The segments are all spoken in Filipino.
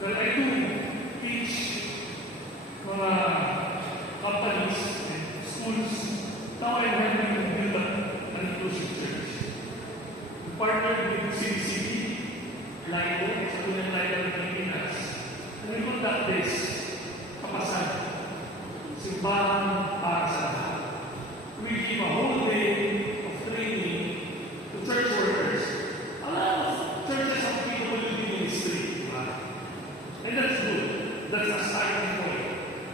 Well, I do teach mga companies and schools. Now I'm helping them build up an inclusive church. We partnered with CBCB, LIGO, sa Unang LIGO ng Pilipinas. And we conduct this, kapasan, simbahan para sa lahat. We give a whole day of training to church workers. A lot of churches have PWD ministry. And that's good. That's a starting point.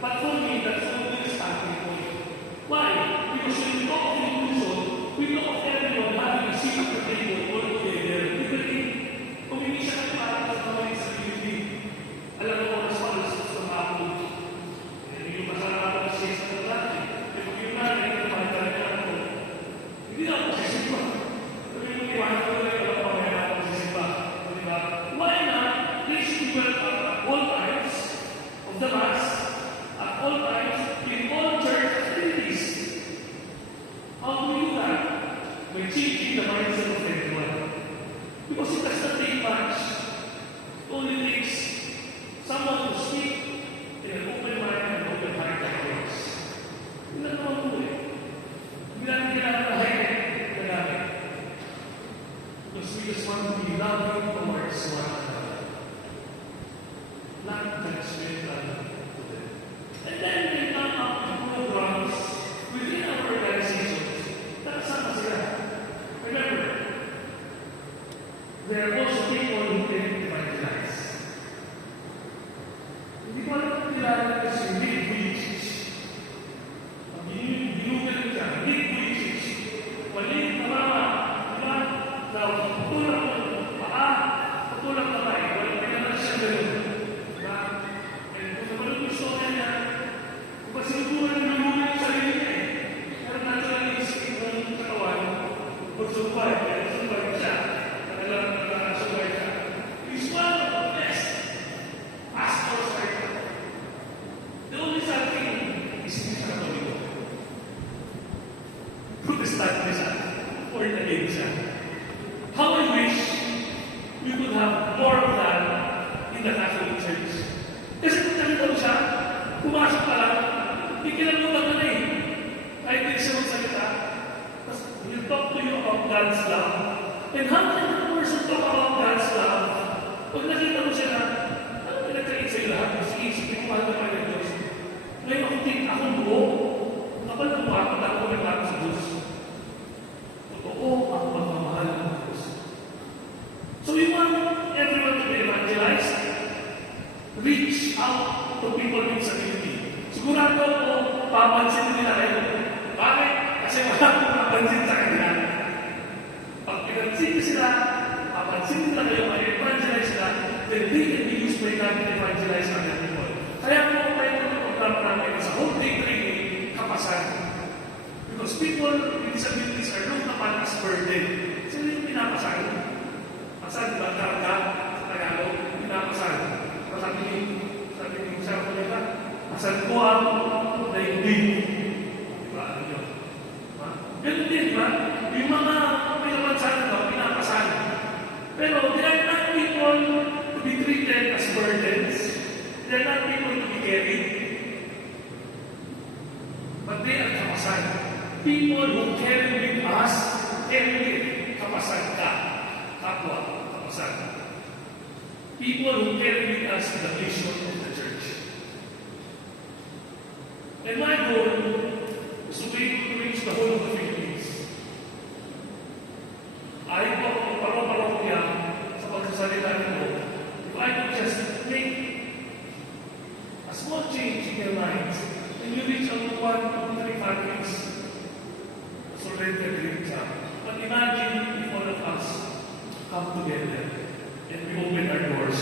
But for me, that's only a starting point. Why? Because when we talk of inclusion, we talk of everyone having a seat at the table all together. Literally, kung hindi siya para sa mga sa community, alam mo oras para sa mga ako. Hindi yung masarap na siya sa mga natin. Kung yung natin, hindi na ako sisipa. Sabi mo, iwanan ko na yung pamaya ako sisipa. Diba? Why not? These people at all times of the Mass, at all times, in all church activities. How do we do that? By changing the mindset of everyone. Because it does not take much. It only takes someone to speak in an open mind and open heart like yours. Hindi na naman po eh. Hindi natin kailangan na high-tech na namin. Because we just want to be loving towards one another. Not judgmental to them. And then we come up with programs within our organizations. Nakasama sila. Remember, there are also people who can evangelize. Hindi ko alam kung kilala kasi Nick Vujicic. Pag ginugan ko siya, Nick Vujicic. Maliit na mama, diba? Daw, patulang ng paa, patulang na tayo. Walang pinanang siya gano'n. Diba? And kung naman ang gusto niya, kung ba sinuturan ng lumen yung sarili niya eh. Pero natural yung isip ng katawan, magsumpay, kaya magsumpay siya. Alam na nakasumpay siya. He's one of the best pastors right now. The only sad thing is hindi siya katoliko. Protestant na siya. Or naging siya. How I wish we could have more of that in the Catholic Church. Kasi kung nakita mo siya, pumasok pa lang, hindi kinalutan ka na eh. Kahit hindi siya magsalita. Tapos, he'll talk to you about God's love. And how can a person talk about God's love? Pag nakita mo siya na, ano pinagkait sa'yo lahat? Kasi isipin mo, mahal na kayo ng Diyos. Ngayon ako think, akong buo, kapal na bakit ako naglakas sa Diyos. Totoo ang pagmamahal ng Diyos. So we want everyone to be evangelized, reach out to people in sa community. Sigurado ako, papansin nila kayo. Bakit? Kasi wala akong papansin sa kanila. Pag pinansin ko sila, papansin nila kayo, mag-evangelize sila, then they can be used by God to evangelize other people. Kaya po tayo ng program namin sa whole day training, kapasan. Because people with disabilities are looked upon as burden. Sila yung pinapasan. Pasan, diba? Karga sa Tagalog, pinapasan. Sabi ni Sarah ko diba? Pasan ko ang daigdig. Diba? Ano yun? Ganun din, diba? Yung mga pinapansan ito, pinapasan. Pero they are not people to be treated as burdens. They are not people to be carried. But they are kapasan. People who carry with us, carry with kapasan ka. Kapwa, kapasan. People who carry with us the vision of the church. And my goal is to be able to reach the whole of the Philippines. Ayaw ko kung parang-parokya sa pagsasalita nito. If I could just make a small change in their minds, and you reach out to 1, 2, 3 families, it's already a great job. But imagine if all of us come together and we open our doors